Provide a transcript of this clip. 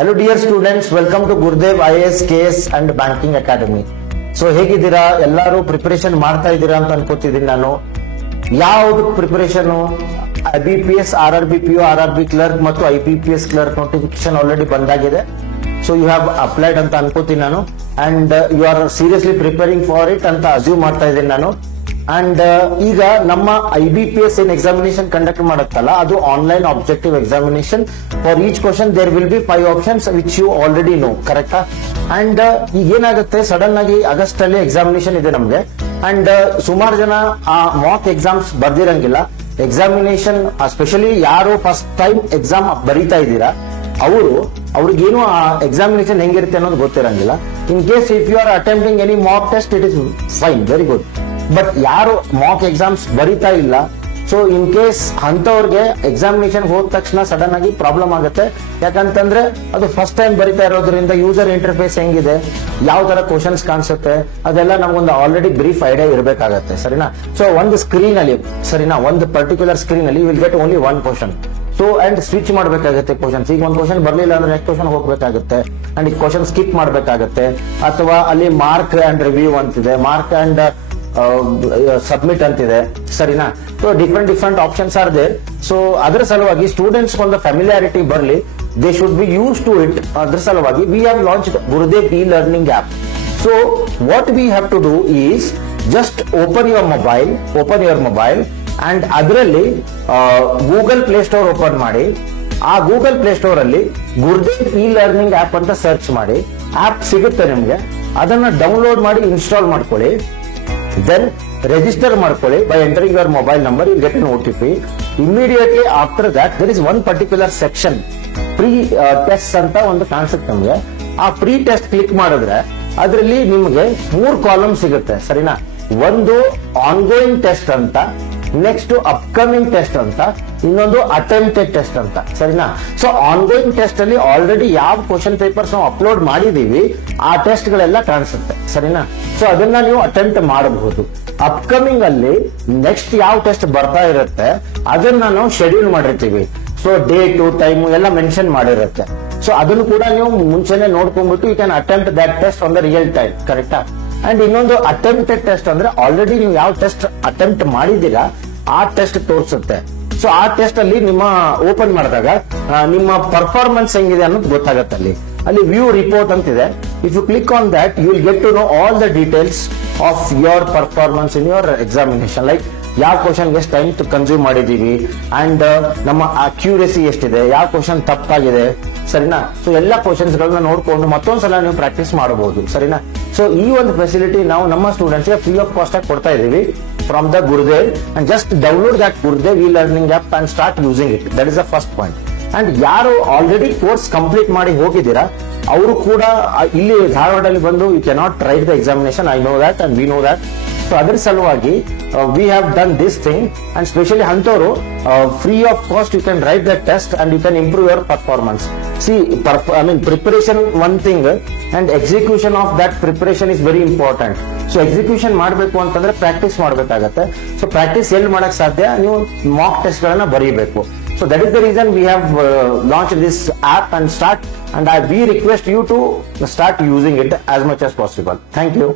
Hello dear students, welcome to Gurudev IAS, KS and Banking Academy. So ಹೇಗಿದ್ದೀರಾ? ಎಲ್ಲರೂ preparation ಮಾಡ್ತಾ ಇದ್ದೀರಾ ಅಂತ ಅನ್ಕೋತಿದ್ದೀನಿ ನಾನು. ಯಾವ್ದು preparation? IBPS, RRBPO, RRB clerk ಮತ್ತು IBPS ಕ್ಲರ್ಕ್ ನೋಟಿಫಿಕೇಶನ್ ಆಲ್ರೆಡಿ ಬಂದಾಗಿದೆ. ಸೊ ಯು ಹ್ಯಾವ್ ಅಪ್ಲೈಡ್ ಅಂತ ಅನ್ಕೋತೀನಿ ನಾನು, and you are seriously preparing for it ಅಂತ ಅಸ್ಯೂಮ್ ಮಾಡ್ತಾ ಇದ್ದೀನಿ ನಾನು. ಅಂಡ್ ಈಗ ನಮ್ಮ IBPS ಏನ್ ಎಕ್ಸಾಮಿನೇಷನ್ ಕಂಡಕ್ಟ್ ಮಾಡುತ್ತಲ್ಲ, ಅದು online objective examination. For each question there will be 5 options which you already know, ಕರೆಕ್ಟಾ? ಅಂಡ್ ಈಗ ಏನಾಗುತ್ತೆ, ಸಡನ್ ಆಗಿ ಆಗಸ್ಟ್ ಅಲ್ಲಿ ಎಕ್ಸಾಮಿನೇಷನ್ ಇದೆ ನಮ್ಗೆ. ಅಂಡ್ ಸುಮಾರು ಜನ ಆ ಮಾಕ್ ಎಕ್ಸಾಮ್ಸ್ ಬರ್ದಿರಂಗಿಲ್ಲ. ಎಕ್ಸಾಮಿನೇಷನ್ ಸ್ಪೆಷಲಿ ಯಾರು ಫಸ್ಟ್ ಟೈಮ್ ಎಕ್ಸಾಮ್ ಬರೀತಾ ಇದ್ದೀರಾ ಅವ್ರಿಗೇನು ಆ ಎಕ್ಸಾಮಿನೇಷನ್ ಹೆಂಗಿರುತ್ತೆ ಅನ್ನೋದು ಗೊತ್ತಿರಂಗಿಲ್ಲ. In case if you are attempting any mock test, it is fine, very good. But ಯಾರು ಮಾಕ್ ಎಕ್ಸಾಮ್ಸ್ ಬರೀತಾ ಇಲ್ಲ, ಸೊ ಇನ್ ಕೇಸ್ ಅಂತವ್ರಿಗೆ ಎಕ್ಸಾಮಿನೇಷನ್ ಹೋದ ತಕ್ಷಣ ಸಡನ್ ಆಗಿ ಪ್ರಾಬ್ಲಮ್ ಆಗುತ್ತೆ. ಯಾಕಂತಂದ್ರೆ ಅದು ಫಸ್ಟ್ ಟೈಮ್ ಬರೀತಾ ಇರೋದ್ರಿಂದ ಯೂಸರ್ ಇಂಟರ್ಫೇಸ್ ಹೆಂಗಿದೆ, ಯಾವ ತರ ಕ್ವಶನ್ಸ್ ಕಾಣಿಸುತ್ತೆ, ಅದೆಲ್ಲ ನಮ್ಗೊಂದು ಆಲ್ರೆಡಿ ಬ್ರೀಫ್ ಐಡಿಯಾ ಇರಬೇಕಾಗತ್ತೆ, ಸರಿನಾ? ಸೊ ಒಂದು ಸ್ಕ್ರೀನ್ ಅಲ್ಲಿ, ಸರಿನಾ, ಒಂದು ಪರ್ಟಿಕ್ಯುಲರ್ ಸ್ಕ್ರೀನ್ ಅಲ್ಲಿ will get only one question. So and switch ಮಾಡಬೇಕಾಗುತ್ತೆ ಕ್ವಶನ್ಸ್. ಈಗ ಒಂದು ಕ್ವಶನ್ ಬರ್ಲಿಲ್ಲ ಅಂದ್ರೆ ನೆಕ್ಸ್ಟ್ ಕ್ವಶನ್ ಹೋಗ್ಬೇಕಾಗುತ್ತೆ, ಅಂಡ್ ಈ ಕ್ವಶನ್ ಸ್ಕಿಪ್ ಮಾಡಬೇಕಾಗುತ್ತೆ. ಅಥವಾ ಅಲ್ಲಿ ಮಾರ್ಕ್ ಅಂಡ್ ರಿವ್ಯೂ ಅಂತಿದೆ, ಮಾರ್ಕ್ ಅಂಡ್ ಸಬ್ಮಿಟ್ ಅಂತಿದೆ, ಸರಿನಾ? So different options are there. So ಅದರ ಸಲುವಾಗಿ ಸ್ಟೂಡೆಂಟ್ಸ್ ಒಂದು ಫ್ಯಾಮಿಲಿಯಾರಿಟಿ ಬರಲಿ, they should be use to it. ಅದ್ರ ಸಲುವಾಗಿ we have launched Gurudev e-learning app. So what we have to do is just open your mobile and ಅದರಲ್ಲಿ Google Play Store open ಮಾಡಿ. ಆ Google Play Store ಅಲ್ಲಿ Gurudev e-learning app ಅಂತ search ಮಾಡಿ. App ಸಿಗುತ್ತೆ ನಿಮ್ಗೆ, ಅದನ್ನ ಡೌನ್ಲೋಡ್ ಮಾಡಿ ಇನ್ಸ್ಟಾಲ್ ಮಾಡ್ಕೊಳ್ಳಿ. Then register ಮಾಡ್ಕೊಳ್ಳಿ by entering your mobile number. You'll get an OTP. Immediately after that, there is one particular section, pre-test ಅಂತ ಒಂದು ಕಾನ್ಸೆಪ್ಟ್ ನಮಗೆ. ಆ ಪ್ರೀ ಟೆಸ್ಟ್ ಕ್ಲಿಕ್ ಮಾಡಿದ್ರೆ ಅದರಲ್ಲಿ ನಿಮಗೆ 3 ಕಾಲಮ್ ಸಿಗುತ್ತೆ, ಸರಿನಾ? ಒಂದು ಆನ್ಗೋಯಿಂಗ್ ಟೆಸ್ಟ್ ಅಂತ, ನೆಕ್ಸ್ಟ್ ಅಪ್ಕಮಿಂಗ್ ಟೆಸ್ಟ್ ಅಂತ, ಇನ್ನೊಂದು ಅಟೆಂಪ್ಟೆಡ್ ಟೆಸ್ಟ್ ಅಂತ, ಸರಿನಾ? ಸೊ ಆನ್ಗೋಯಿಂಗ್ ಟೆಸ್ಟ್ ಅಲ್ಲಿ ಆಲ್ರೆಡಿ ಯಾವ ಕ್ವಶನ್ ಪೇಪರ್ಸ್ ನಾವು ಅಪ್ಲೋಡ್ ಮಾಡಿದೀವಿ ಆ ಟೆಸ್ಟ್ ಗಳೆಲ್ಲ ಕಾಣಿಸುತ್ತೆ, ಸರಿನಾ? ಸೊ ಅದನ್ನ ನೀವು ಅಟೆಂಪ್ಟ್ ಮಾಡಬಹುದು. ಅಪ್ಕಮಿಂಗ್ ಅಲ್ಲಿ ನೆಕ್ಸ್ಟ್ ಯಾವ ಟೆಸ್ಟ್ ಬರ್ತಾ ಇರುತ್ತೆ ಅದನ್ನ ನಾವು ಶೆಡ್ಯೂಲ್ ಮಾಡಿರ್ತೀವಿ. ಸೊ ಡೇಟು ಟೈಮು ಎಲ್ಲ ಮೆನ್ಷನ್ ಮಾಡಿರುತ್ತೆ. ಸೊ ಅದನ್ನು ಕೂಡ ನೀವು ಮುಂಚೆನೆ ನೋಡ್ಕೊಂಡ್ಬಿಟ್ಟು you can attempt that test on the real time, ಕರೆಕ್ಟಾ? ಅಂಡ್ ಇನ್ನೊಂದು ಅಟೆಂಪ್ಟೆಡ್ ಟೆಸ್ಟ್ ಅಂದ್ರೆ ಆಲ್ರೆಡಿ ನೀವು ಯಾವ ಟೆಸ್ಟ್ ಅಟೆಂಪ್ಟ್ ಮಾಡಿದೀರಾ ಆ ಟೆಸ್ಟ್ ತೋರಿಸುತ್ತೆ. ಸೊ ಆ ಟೆಸ್ಟ್ ಅಲ್ಲಿ ನಿಮ್ಮ ಓಪನ್ ಮಾಡಿದಾಗ ನಿಮ್ಮ ಪರ್ಫಾರ್ಮೆನ್ಸ್ ಹೆಂಗಿದೆ ಅನ್ನೋದು ಗೊತ್ತಾಗುತ್ತೆ. ಅಲ್ಲಿ ವ್ಯೂ ರಿಪೋರ್ಟ್ ಅಂತಿದೆ. If you click on that you will get to know all the details of your performance in your examination. Like ಯಾವ ಕ್ವಶನ್ಗೆ ಎಷ್ಟು ಟೈಮ್ ಕನ್ಸ್ಯೂಮ್ ಮಾಡಿದೀವಿ, ಅಂಡ್ ನಮ್ಮ ಅಕ್ಯೂರೆಸಿ ಎಷ್ಟಿದೆ, ಯಾವ ಕ್ವಶನ್ ತಪ್ಪಾಗಿದೆ, ಸರಿನಾ? ಸೊ ಎಲ್ಲ ಕ್ವಶನ್ಸ್ ಗಳನ್ನ ನೋಡ್ಕೊಂಡು ಮತ್ತೊಂದ್ಸಲ ನೀವು ಪ್ರಾಕ್ಟೀಸ್ ಮಾಡಬಹುದು, ಸರಿನಾ? ಸೊ ಈ ಒಂದು ಫೆಸಿಲಿಟಿ ನಾವು ನಮ್ಮ ಸ್ಟೂಡೆಂಟ್ಸ್ ಗೆ ಫ್ರೀ ಆಫ್ ಕಾಸ್ಟ್ ಆಗಿ ಕೊಡ್ತಾ ಇದೀವಿ from the Gurudev. And just download that Gurudev e-learning app and start using it. That is the first point. And ಯಾರು ಆಲ್ರೆಡಿ ಕೋರ್ಸ್ ಕಂಪ್ಲೀಟ್ ಮಾಡಿ ಹೋಗಿದ್ದೀರಾ ಅವರು ಕೂಡ ಇಲ್ಲಿ ಧಾರವಾಡಲ್ಲಿ ಬಂದು you cannot write the examination. I know that and we know that. So ಅದರ ಸಲುವಾಗಿ we have done this thing. And specially ಅಂತವರು free of cost you can write the test and you can improve your performance. Preparation one thing and execution of that preparation is very important. So execution ಮಾಡಬೇಕು ಅಂತಂದ್ರೆ practice ಮಾಡಬೇಕಾಗತ್ತೆ. So practice ಎಲ್ಲಿ ಮಾಡಕ್ ಸಾಧ್ಯ? ನೀವು mock test ಗಳನ್ನ ಬರೀಬೇಕು. So that is the reason we have launched this app and we request you to start using it as much as possible. Thank you.